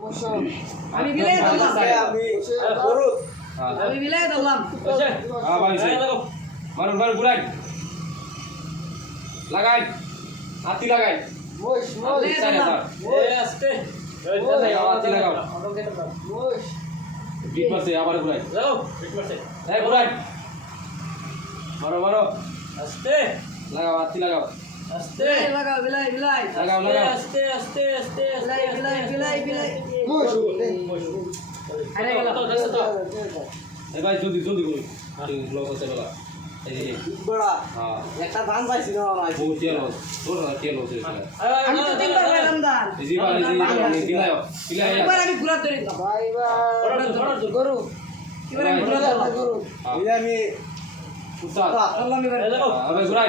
মারো মারো আসতে লাগাও হাতি লাগাও Asté. Lagá, vilaj, vilaj. Lagá, lagá. Asté, asté, asté, asté. Vilaj, vilaj, vilaj, vilaj. Můj šu. Můj šu. Můj šu. Můj šu. Můj šu. Můj šu. Můj šu. Můj šu. Můj šu. Můj šu. Můj šu. Můj šu. আমি ঘুরা ঘুরাই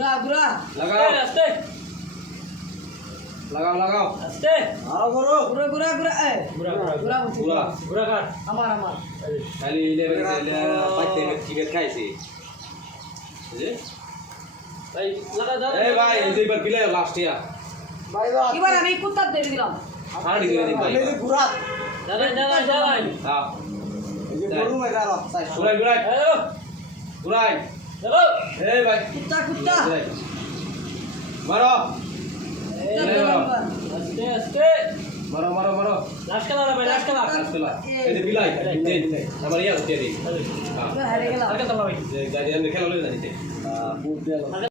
पूरा पूरा लगाओ हस्ते लगाओ लगाओ हस्ते आओ करो पूरा पूरा पूरा ए पूरा पूरा पूरा कर हमार हमार खाली ले ले ले पत्ते में चिकन कैसे जी भाई लगा जा ए भाई इसी पर पिले लास्ट या भाई तो इबार हमें कुत्ता दे दिलाओ हां दे दे भाई ले पूरा जाना जाना जाना हां ये गुरु में जा रहा है सुराई गुराई ए गुराई 何だ